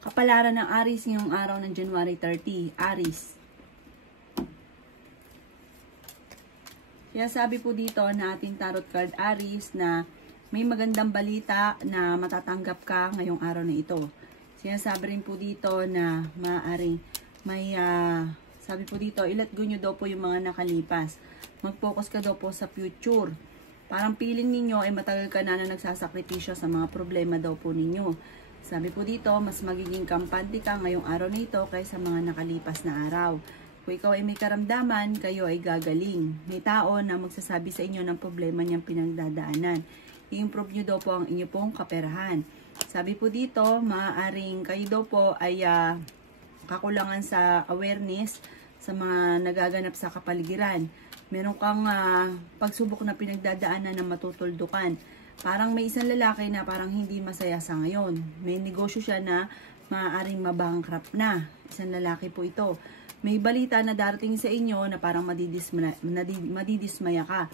Kapalaran ng Aries ngayong araw ng January 30. Aries. Kaya sabi po dito na ating tarot card Aries na may magandang balita na matatanggap ka ngayong araw na ito. Sinasabi rin po dito na maaaring may, sabi po dito, i-let go nyo daw po yung mga nakalipas. Mag-focus ka daw po sa future. Parang feeling ninyo ay matagal ka na nagsasakripisyo sa mga problema daw po ninyo. Sabi po dito, mas magiging kampante ka ngayong araw na ito kaysa mga nakalipas na araw. Kung ikaw ay may karamdaman, kayo ay gagaling. May tao na magsasabi sa inyo ng problema niyang pinagdadaanan. I-improve nyo daw po ang inyo pong kaperahan. Sabi po dito, maaaring kayo daw po ay kakulangan sa awareness sa mga nagaganap sa kapaligiran. Meron kang pagsubok na pinagdadaanan na matutuldukan. Parang may isang lalaki na parang hindi masaya sa ngayon. May negosyo siya na maaaring mabankrupt na. Isang lalaki po ito. May balita na darating sa inyo na parang madidismaya ka.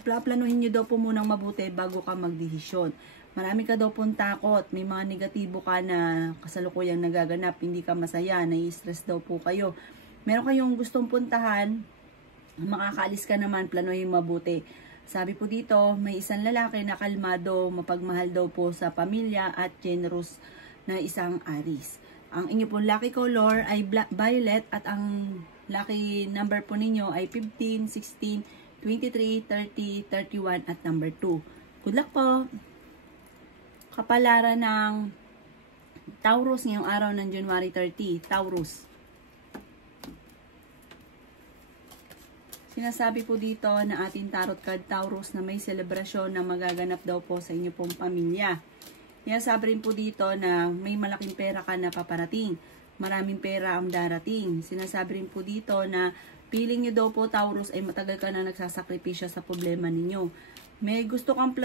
Plaplanuhin nyo daw po munang mabuti bago ka magdesisyon. Marami ka daw pong takot. May mga negatibo ka na kasalukuyang nagaganap. Hindi ka masaya. Nai-stress daw po kayo. Meron kayong gustong puntahan. Makakaalis ka naman. Planuhin mabuti. Sabi po dito, may isang lalaki na kalmado, mapagmahal daw po sa pamilya at generous na isang Aries. Ang inyo pong lucky color ay violet at ang lucky number po ninyo ay 15, 16, 23, 30, 31 at number 2. Good luck po! Kapalaran ng Taurus ngayong araw ng January 30. Taurus. Sinasabi po dito na ating tarot card Taurus na may selebrasyon na magaganap daw po sa inyo pong pamilya. Sinasabi rin po dito na may malaking pera ka na paparating. Maraming pera ang darating. Sinasabi rin po dito na feeling nyo daw po Taurus ay matagal ka na nagsasakripisyo sa problema ninyo. May gusto kang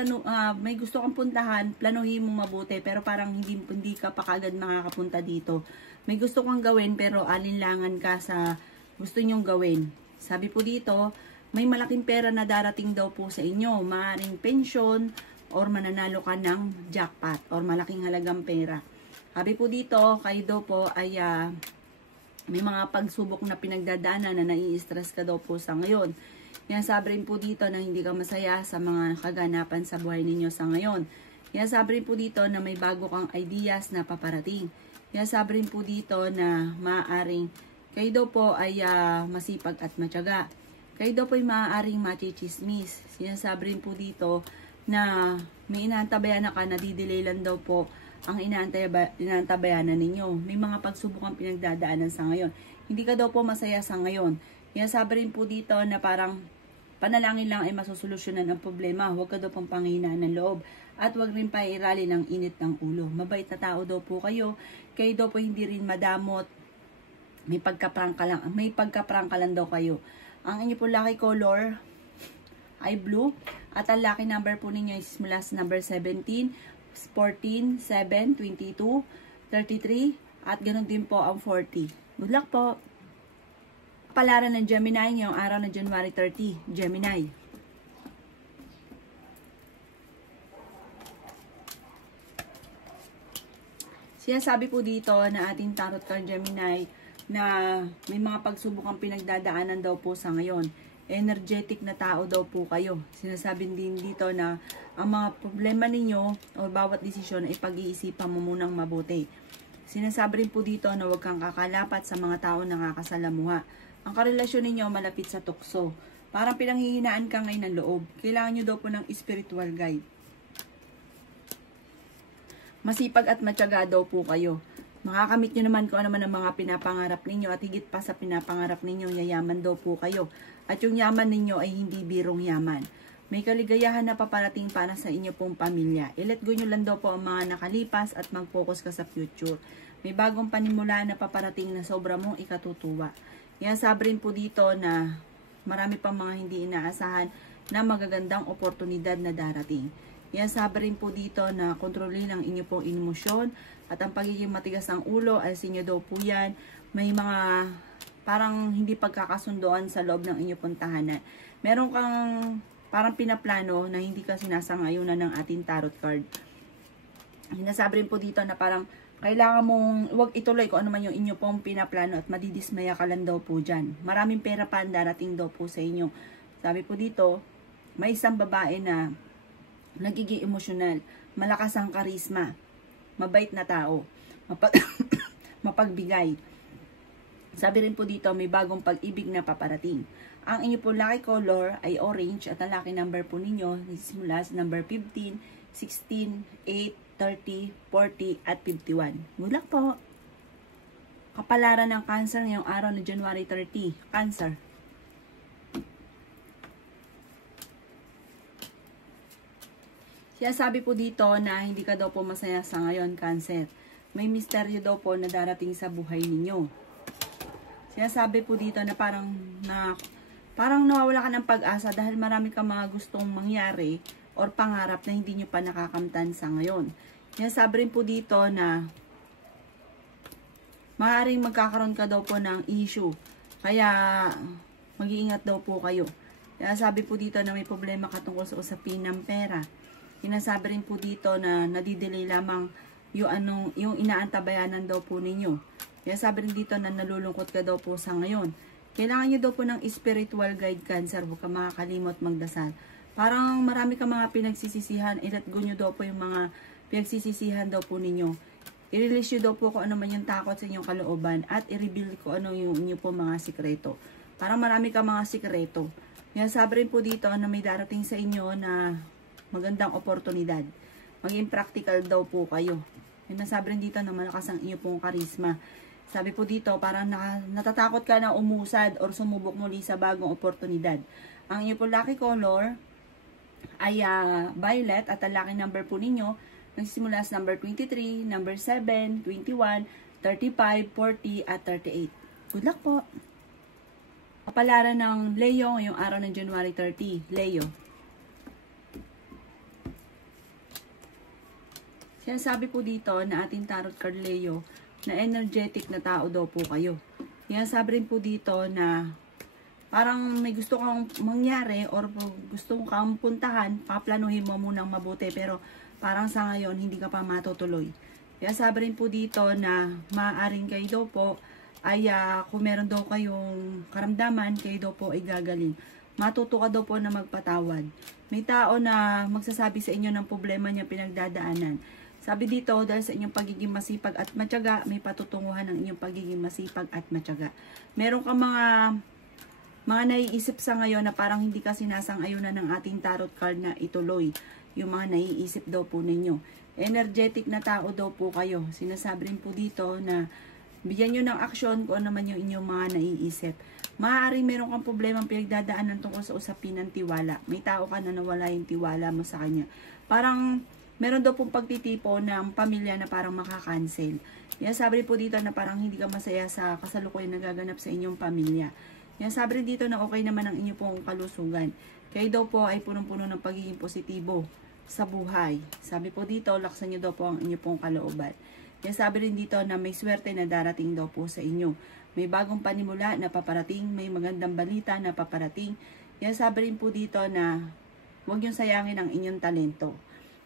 puntahan, planuhin mo mabuti pero parang hindi ka pa kagad makakapunta dito. May gusto kang gawin pero alinlangan ka sa gusto nyong gawin. Sabi po dito, may malaking pera na darating daw po sa inyo. Maaring pensyon or mananalo ka ng jackpot or malaking halagang pera. Sabi po dito, kayo daw po ay may mga pagsubok na pinagdadaanan na nai-stress ka daw po sa ngayon. Sabi rin po dito na hindi ka masaya sa mga kaganapan sa buhay ninyo sa ngayon. Sabi rin po dito na may bago kang ideas na paparating. Sabi rin po dito na maaaring kayo daw po ay masipag at matyaga. Kayo daw po ay maaaring machichismis. Sinasabi rin po dito na may inaantabayanan ka na didelay lang daw po ang inaantabayanan ninyo. May mga pagsubok ang pinagdadaanan sa ngayon. Hindi ka daw po masaya sa ngayon. Sinasabi rin po dito na parang panalangin lang ay masusolusyonan ang problema. Huwag ka daw pong panghinaan ng loob. At huwag rin pairali ng init ng ulo. Mabait na tao daw po kayo. Kayo daw po hindi rin madamot. May pagkaprangka lang daw kayo. Ang inyo po lucky color ay blue. At ang lucky number po ninyo is mula sa number 17, 14, 7, 22, 33, at ganoon din po ang 40. Good luck po! Kapalaran ng Gemini ngayong araw na January 30. Gemini. Sinasabi po dito na ating tarot card Gemini na may mga pagsubok ang pinagdadaanan daw po sa ngayon. Energetic na tao daw po kayo. Sinasabi din dito na ang mga problema ninyo o bawat desisyon ay pag-iisipan mo munang mabuti. Sinasabi rin po dito na huwag kang kakalapat sa mga tao na nakakasalamuha. Ang karelasyon ninyo malapit sa tukso. Parang pinanghihinaan ka ngayon ng loob. Kailangan nyo daw po ng spiritual guide. Masipag at matyaga daw po kayo. Makakamit nyo naman kung ano man ang mga pinapangarap ninyo at higit pa sa pinapangarap ninyo, yayaman daw po kayo. At yung yaman ninyo ay hindi birong yaman. May kaligayahan na paparating para sa inyo pong pamilya. I-let go nyo lang daw po ang mga nakalipas at mag-focus ka sa future. May bagong panimula na paparating na sobra mong ikatutuwa. Sabi rin po dito na marami pang mga hindi inaasahan na magagandang oportunidad na darating. Sabi rin po dito na kontrolin ang inyo pong emosyon at ang pagiging matigas ang ulo ay sinyo daw po yan. May mga parang hindi pagkakasundoan sa loob ng inyo pong tahanan. Meron kang parang pinaplano na hindi ka sinasangayunan ng ating tarot card. Sinasabi rin po dito na parang kailangan mong wag ituloy kung ano man yung inyo pong pinaplano at madidismaya ka lang daw po dyan. Maraming pera pa ang darating daw po sa inyo. Sabi po dito, may isang babae na nagiging emosyonal, malakas ang karisma, mabait na tao, mapagbigay. Sabi rin po dito, may bagong pag-ibig na paparating. Ang inyo po lucky color ay orange at ang lucky number po ninyo simula sa number 15, 16, 8, 30, 40 at 51. Good luck po! Kapalaran ng Cancer ngayong araw na January 30. Cancer. Kaya sabi po dito na hindi ka daw po masaya sa ngayon, Cancer. May misteryo daw po na darating sa buhay ninyo. Sinasabi po dito na parang nawawala ka ng pag-asa dahil marami kang mga gustong mangyari or pangarap na hindi nyo pa nakakamtan sa ngayon. Sinasabi rin po dito na maaaring magkakaroon ka daw po ng issue. Kaya mag-iingat daw po kayo. Sinasabi po dito na may problema ka tungkol sa usapin ng pera. Sinasabi rin po dito na nadidelay lamang yung inaantabayanan daw po ninyo. Kaya sabi rin dito na nalulungkot ka daw po sa ngayon. Kailangan nyo daw po ng spiritual guide, Cancer. Huwag ka makakalimot magdasal. Parang marami ka mga pinagsisisihan. I-let go nyo daw po yung mga pinagsisisihan daw po ninyo. I-release nyo daw po kung ano man yung takot sa inyong kalooban. At i-reveal ko ano yung inyo po mga sikreto. Parang marami ka mga sikreto. Kaya sabi rin po dito na may darating sa inyo na magandang oportunidad. Maging practical daw po kayo. Yung nasabi rin dito na malakas ang inyo pong karisma. Sabi po dito, parang natatakot ka na umusad or sumubok muli sa bagong oportunidad. Ang inyo po lucky color ay violet at ang lucky number po ninyo nagsisimula sa number 23, number 7, 21, 35, 40 at 38. Good luck po! Kapalaran ng Leo ngayong araw ng January 30. Leo. Sinasabi po dito na ating tarot card Leo na energetic na tao daw po kayo. Sinasabi rin po dito na parang may gusto kang mangyari or gusto kang puntahan, paplanuhin mo munang mabuti pero parang sa ngayon hindi ka pa matutuloy. Kaya sabi rin po dito na maaaring kayo daw po ay kung meron daw kayong karamdaman, kayo daw po ay gagaling. Matuto ka daw po na magpatawad. May tao na magsasabi sa inyo ng problema niya pinagdadaanan. Sabi dito, dahil sa inyong pagiging masipag at matyaga, may patutunguhan ng inyong pagiging masipag at matyaga. Meron ka mga naiisip sa ngayon na parang hindi ka sinasang-ayunan ng ating tarot card na ituloy. Yung mga naiisip daw po ninyo. Energetic na tao daw po kayo. Sinasabi rin po dito na bigyan nyo ng aksyon kung ano naman yung inyong mga naiisip. Maaaring meron kang problemang pinagdadaanan tungkol sa usapin ng tiwala. May tao ka na nawala yung tiwala mo sa kanya. Parang meron daw pong pagtitipo ng pamilya na parang makakancel. Yan sabi rin po dito na parang hindi ka masaya sa kasalukuyan na nagaganap sa inyong pamilya. Yan sabi rin dito na okay naman ang inyong pong kalusugan. Kayo daw po ay punong-puno ng pagiging positibo sa buhay. Sabi po dito, laksan nyo daw po ang inyong pong kalooban. Yan sabi rin dito na may swerte na darating daw po sa inyo. May bagong panimula na paparating, may magandang balita na paparating. Yan sabi rin po dito na huwag yung sayangin ang inyong talento.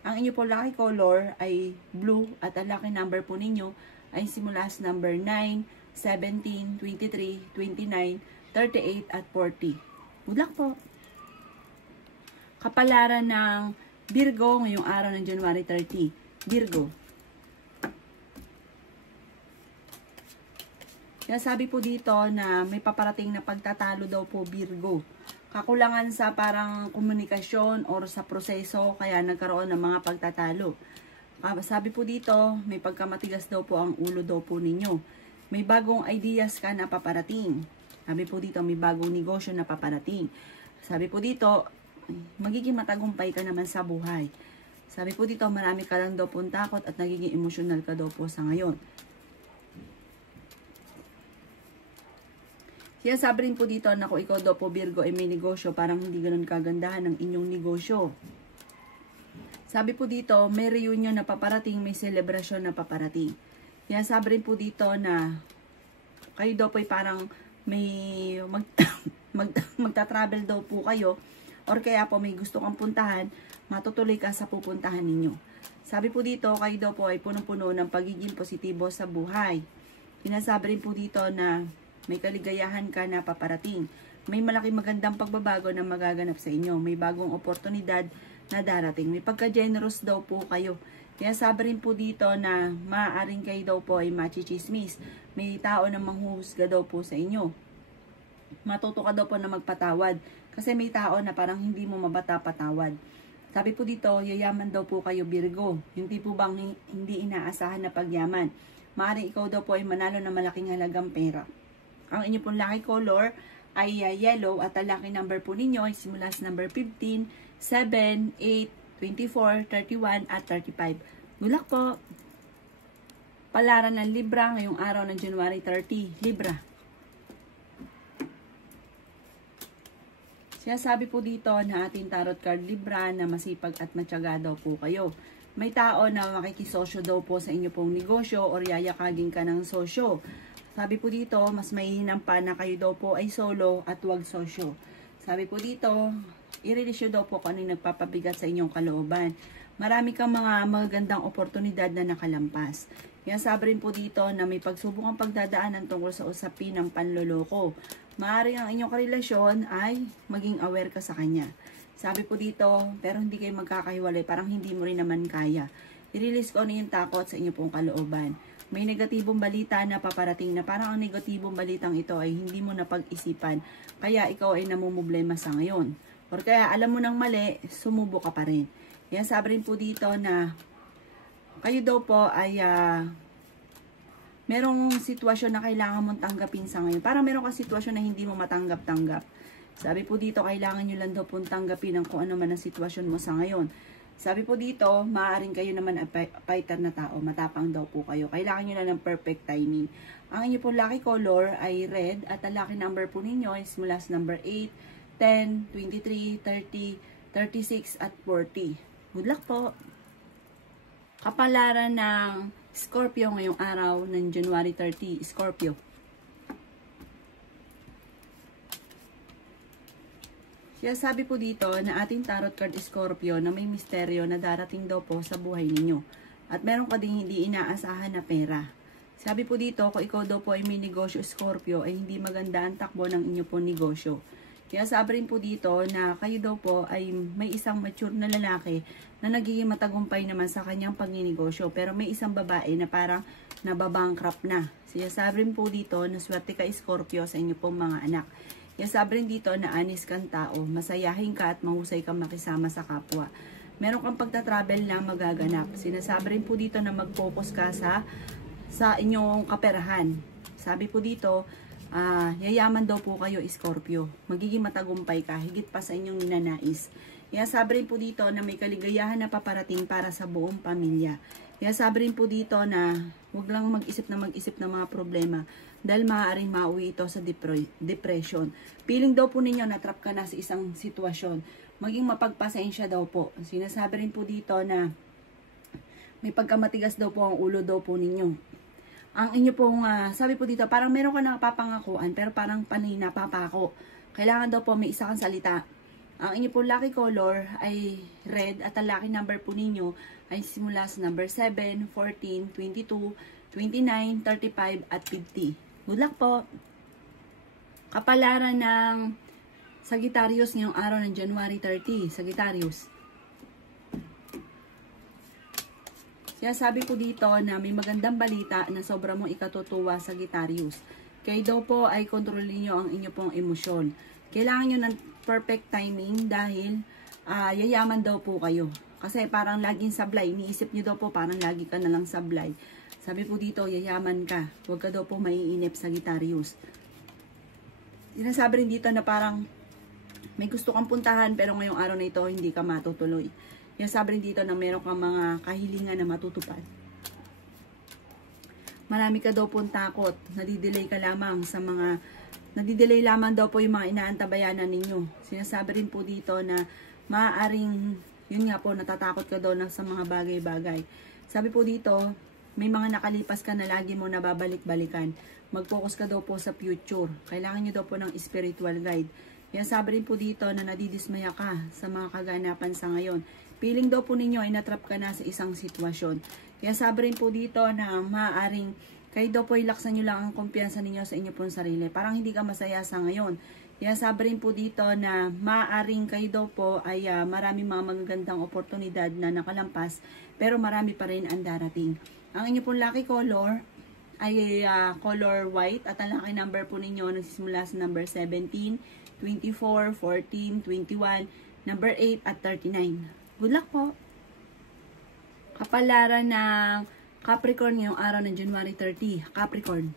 Ang inyo po lucky color ay blue at ang lucky number po ninyo ay simula sa number 9, 17, 23, 29, 38 at 40. Good luck po! Kapalaran ng Virgo ngayong araw ng January 30. Virgo. Sabi po dito na may paparating na pagtatalo daw po Virgo. Kakulangan sa parang komunikasyon or sa proseso kaya nagkaroon ng mga pagtatalo. Sabi po dito, may pagkamatigas daw po ang ulo daw po ninyo. May bagong ideas ka na paparating. Sabi po dito, may bagong negosyo na paparating. Sabi po dito, magiging matagumpay ka naman sa buhay. Sabi po dito, marami ka lang daw po takot at nagiging emosyonal ka daw po sa ngayon. Kaya sabi rin po dito na kung ikaw daw po Virgo ay may negosyo, parang hindi ganun kagandahan ng inyong negosyo. Sabi po dito, may reunion na paparating, may selebrasyon na paparating. Kaya sabi rin po dito na kayo daw po ay parang may magta-travel daw po kayo or kaya po may gusto kang puntahan, matutuloy ka sa pupuntahan ninyo. Sabi po dito, kayo daw po ay punong-puno ng pagiging positibo sa buhay. Sinasabi rin po dito na may kaligayahan ka na paparating. May malaking magandang pagbabago na magaganap sa inyo. May bagong oportunidad na darating. May pagka-generous daw po kayo. Kaya sabi rin po dito na maaaring kayo daw po ay machichismis. May tao na manghuhusga daw po sa inyo. Matuto ka daw po na magpatawad. Kasi may tao na parang hindi mo mabata-patawad. Sabi po dito, yayaman daw po kayo, Virgo. Hindi po bang hindi inaasahan na pagyaman. Maaaring ikaw daw po ay manalo ng malaking halagang pera. Ang inyo pong lucky color ay yellow at ang lucky number po ninyo ay simula sa number 15, 7, 8, 24, 31 at 35. Good luck po! Palaran ng Libra ngayong araw ng January 30. Libra. Sabi po dito na ating tarot card Libra na masipag at matyaga daw po kayo. May tao na makikisosyo daw po sa inyo pong negosyo o yayakagin ka ng sosyo. Sabi po dito, mas mainam pa na kayo daw po ay solo at wag sosyo. Sabi po dito, i-release daw po kung ano nagpapabigat sa inyong kalooban. Marami kang mga magagandang oportunidad na nakalampas. Kaya sabi rin po dito na may pagsubok ang pagdadaanan tungkol sa usapin ng panloloko. Maaaring ang inyong karelasyon ay maging aware ka sa kanya. Sabi po dito, pero hindi kayo magkakahiwalay, parang hindi mo rin naman kaya. I-release ko ano yung takot sa inyong pong kalooban. May negatibong balita na paparating na parang ang negatibong balitang ito ay hindi mo napag-isipan. Kaya ikaw ay namumblema sa ngayon. Or kaya alam mo nang mali, sumubo ka pa rin. Yan sabi rin po dito na kayo daw po ay merong sitwasyon na kailangan mong tanggapin sa ngayon. Parang meron ka sitwasyon na hindi mo matanggap-tanggap. Sabi po dito, kailangan nyo lang daw pong tanggapin ang kung ano man ang sitwasyon mo sa ngayon. Sabi po dito, maaaring kayo naman ay fighter na tao, matapang daw po kayo. Kailangan nyo lang ng perfect timing. Ang inyo po lucky color ay red at ang lucky number po ninyo is mula sa number 8, 10, 23, 30, 36 at 40. Good luck po! Kapalaran ng Scorpio ngayong araw ng January 30, Scorpio. Kaya sabi po dito na ating tarot card Scorpio na may misteryo na darating daw po sa buhay ninyo. At meron ka ding hindi inaasahan na pera. Sabi po dito, kung ikaw daw po ay may negosyo Scorpio, ay hindi maganda ang takbo ng inyo po negosyo. Kaya sabi rin po dito na kayo daw po ay may isang mature na lalaki na nagiging matagumpay naman sa kanyang pagninegosyo. Pero may isang babae na parang nababankrupt na. Kaya sabi rin po dito na swerte ka Scorpio sa inyo pong mga anak. Kaya sabi rin dito na honest kang tao, masayahin ka at mahusay kang makisama sa kapwa. Meron kang pagta-travel na magaganap. Sinasabi rin po dito na mag-focus ka sa inyong kaperahan. Sabi po dito, yayaman daw po kayo Scorpio. Magiging matagumpay ka, higit pa sa inyong ninanais. Kaya sabi rin po dito na may kaligayahan na paparating para sa buong pamilya. Kaya sabi rin po dito na huwag lang mag-isip ng mga problema dahil maaaring mauwi ito sa depression. Feeling daw po ninyo na trap ka na sa isang sitwasyon. Maging mapagpasensya daw po. Sinasabi rin po dito na may pagkamatigas daw po ang ulo daw po ninyo. Ang inyo pong, sabi po dito, parang meron ka nakapapangakuan pero parang panay napapako. Kailangan daw po may isa kang salita. Ang inyo pong lucky color ay red at ang lucky number po ninyo ay simula sa number 7, 14, 22, 29, 35 at 50. Good luck po! Kapalaran ng Sagittarius ngayong araw ng January 30. Sagittarius. Kaya sabi ko dito na may magandang balita na sobra mong ikatutuwa Sagittarius. Kayo daw po ay kontrolin nyo ang inyo pong emosyon. Kailangan nyo ng perfect timing dahil yayaman daw po kayo. Kasi parang laging sablay. Iniisip nyo daw po parang lagi ka na lang sablay. Sabi po dito, yayaman ka. Huwag ka daw po maiinip Sagittarius. Sinasabi rin dito na parang may gusto kang puntahan pero ngayong araw na ito hindi ka matutuloy. Kaya sabi rin dito na meron kang mga kahilingan na matutupad. Marami ka daw pong takot. Nadidelay ka lamang sa mga nadidelay lamang daw po yung mga inaantabayanan ninyo. Sinasabi rin po dito na maaaring yun nga po natatakot ka daw na sa mga bagay-bagay. Sabi po dito, may mga nakalipas ka na lagi mo nababalik-balikan. Mag-focus ka daw po sa future. Kailangan nyo daw po ng spiritual guide. Kaya sabi rin po dito na nadidismaya ka sa mga kaganapan sa ngayon. Feeling daw po ninyo ay natrap ka na sa isang sitwasyon. Kaya sabi rin po dito na maaaring kayo daw po ilaksan nyo lang ang kumpiyansa ninyo sa inyo pong sarili. Parang hindi ka masaya sa ngayon. Kaya sabi rin po dito na maaaring kayo daw po ay maraming mga magagandang oportunidad na nakalampas, pero marami pa rin ang darating. Ang inyo pong lucky color ay color white at ang lucky number po ninyo nagsisimula sa number 17, 24, 14, 21, number 8 at 39. Good luck po! Kapalaran ng Capricorn ngayong araw ng January 30. Capricorn.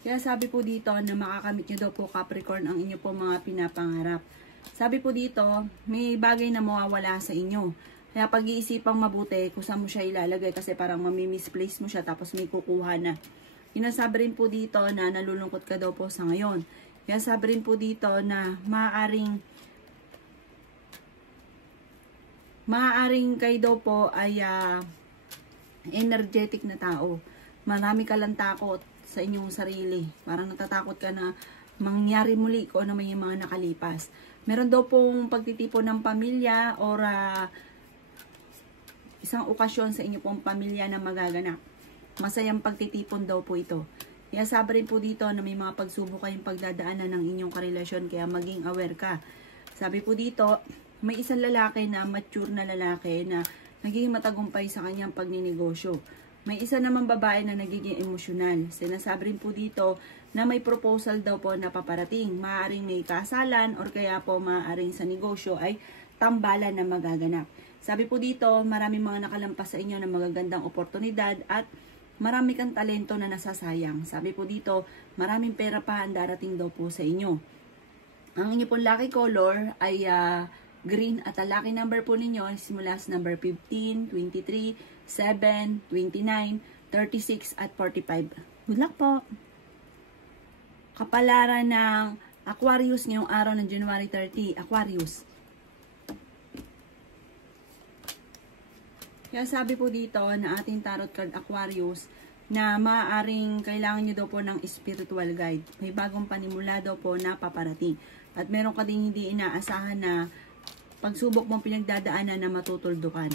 Kaya sabi po dito na makakamit nyo daw po Capricorn ang inyo po mga pinapangarap. Sabi po dito, may bagay na mawawala sa inyo. Kaya pag-iisipang mabuti kung saan mo siya ilalagay kasi parang mamimisplace mo siya tapos may kukuha na. Inasabi rin po dito na nalulungkot ka daw po sa ngayon. Kaya sabi rin po dito na maaaring kayo daw po ay energetic na tao. Marami ka lang takot sa inyong sarili. Parang natatakot ka na mangyari muli kung ano may mga nakalipas. Meron daw pong pagtitipon ng pamilya or isang okasyon sa inyo pong pamilya na magaganap. Masayang pagtitipon daw po ito. Kaya sabi rin po dito na may mga pagsubok kayong pagdadaanan ng inyong karelasyon, kaya maging aware ka. Sabi po dito, may isang lalaki na mature na lalaki na nagiging matagumpay sa kanyang pagninegosyo. May isa naman babae na nagiging emosyonal. Sinasabi rin po dito na may proposal daw po na paparating. Maaaring may kasalan or kaya po maaaring sa negosyo ay tambalan na magaganap. Sabi po dito, maraming mga nakalampas sa inyo na magagandang oportunidad at marami kang talento na nasasayang. Sabi po dito, maraming pera pa ang darating daw po sa inyo. Ang inyo pong lucky color ay green at ang lucky number po ninyo simula sa number 15, 23, 7, 29, 36 at 45. Good luck po! Kapalaran ng Aquarius ngayong araw ng January 30. Aquarius. Kaya sabi po dito na ating tarot card Aquarius na maaaring kailangan nyo daw po ng spiritual guide. May bagong panimula daw po na paparating. At meron ka din hindi inaasahan na pagsubok mong pinagdadaanan na matutuldukan.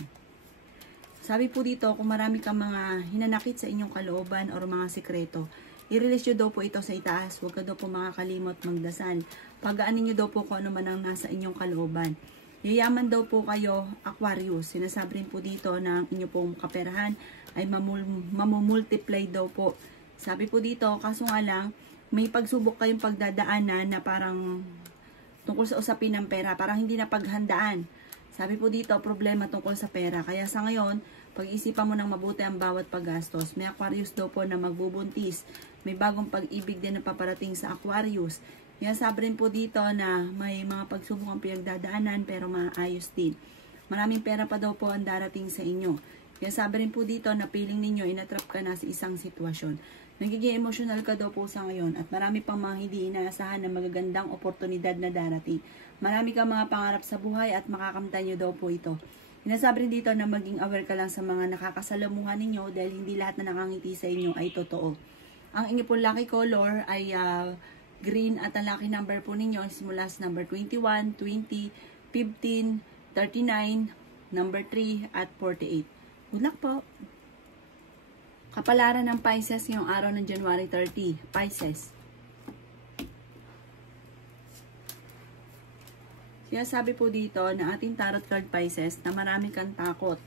Sabi po dito, kung marami kang mga hinanakit sa inyong kalooban o mga sekreto, i-release nyo daw po ito sa itaas. Huwag ka daw po makakalimot magdasal. Pagaanin nyo daw po kung ano man ang nasa inyong kalooban. Yayaman daw po kayo, Aquarius. Sinasabi rin po dito na ang inyo pong kaperahan ay mamumultiply daw po. Sabi po dito, kaso nga lang, may pagsubok kayong pagdadaanan na parang tungkol sa usapin ng pera. Parang hindi na paghandaan. Sabi po dito, problema tungkol sa pera. Kaya sa ngayon, pag-isipan mo ng mabuti ang bawat paggastos. May Aquarius daw po na magbubuntis. May bagong pag-ibig din na paparating sa Aquarius. Kaya sabi rin po dito na may mga pagsubok ang pinagdadaanan pero maayos din. Maraming pera pa daw po ang darating sa inyo. Kaya sabi rin po dito na feeling ninyo inatrap ka na sa isang sitwasyon. Nagiging emotional ka daw po sa ngayon at marami pang mga hindi inaasahan na magagandang oportunidad na darating. Marami kang mga pangarap sa buhay at makakamtan nyo daw po ito. Inasabi rin dito na maging aware ka lang sa mga nakakasalamuhan ninyo dahil hindi lahat na nakangiti sa inyo ay totoo. Ang inyo po lucky color ay green at ang lucky number po ninyo simula sa number 21, 20, 15, 39, number 3 at 48. Good luck po! Kapalaran ng Pisces ngayong araw ng January 30. Pisces. Kaya sabi po dito na ating tarot card Pisces na marami kang takot.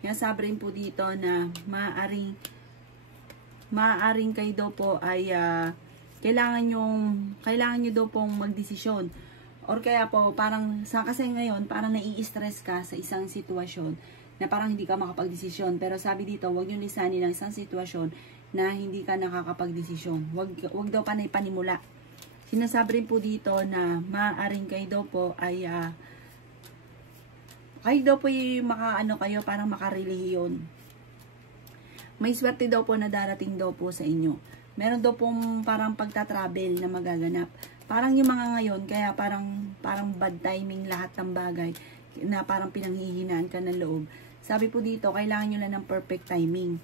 Kaya sabi rin po dito na maaaring kayo daw po ay kailangan nyo daw pong magdesisyon. Or kaya po, parang, kasi ngayon, parang nai-stress ka sa isang sitwasyon na parang hindi ka makapag-desisyon. Pero sabi dito, huwag nyo lisanin ang isang sitwasyon na hindi ka nakakapag-desisyon. Huwag daw panay panimula. Sinasabi rin po dito na maaaring kayo daw po ay, kayo daw po yung kayo, parang makarelihiyon. May swerte daw po na darating daw po sa inyo. Meron daw pong parang pagta-travel na magaganap. Parang yung mga ngayon, kaya parang bad timing lahat ng bagay na parang pinanghihinaan ka ng loob. Sabi po dito, kailangan nyo lang ng perfect timing.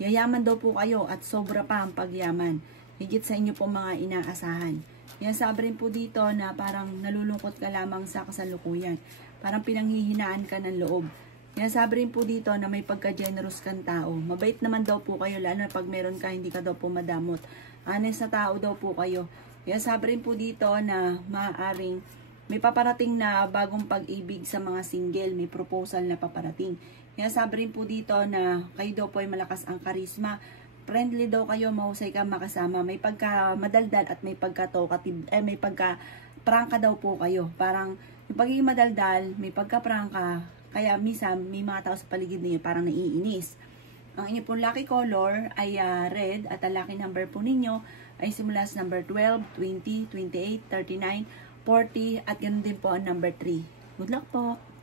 Yayaman daw po kayo at sobra pa ang pagyaman. Higit sa inyo po mga inaasahan. Yan, sabi rin po dito na parang nalulungkot ka lamang sa kasalukuyan. Parang pinanghihinaan ka ng loob. Yan, sabi rin po dito na may pagka-generous kang tao. Mabait naman daw po kayo, lalo na pag meron ka, hindi ka daw po madamot. Honest na tao daw po kayo. Yan, sabi rin po dito na maaaring may paparating na bagong pag-ibig sa mga single. May proposal na paparating. Yan, sabi rin po dito na kayo daw po ay malakas ang karisma. Friendly daw kayo, mahusay ka makasama. May pagka madaldal at may pagka-talkative, may pagka-prangka daw po kayo. Parang yung pagiging madaldal, may pagka-prangka. Kaya minsan, may mga tao sa paligid niyo parang naiinis. Ang inyo pong lucky color ay red at ang lucky number po ninyo ay simula sa number 12, 20, 28, 39, 40 at ganoon din po ang number 3. Good luck po!